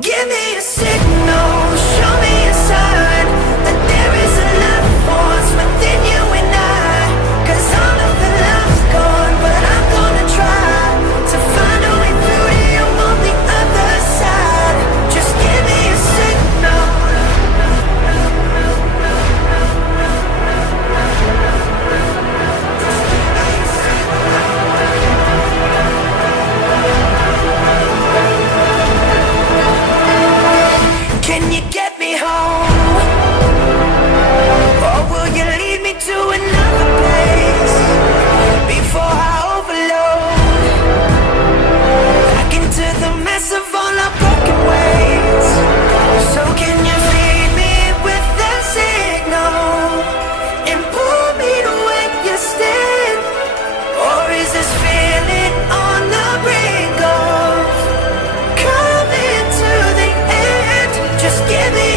Give me a signal, show me a sign that there is enough force within you and I. 'Cause all of the love's gone, but I'm gonna try to find a way through to you on the other side. Just give me a signal. Can you get me home? Or will you lead me to another place before I overload? Back into the mess of all our broken ways. So can you feed me with that signal and pull me to where you stand? Or is this feeling on the brink of coming to the end? Just give me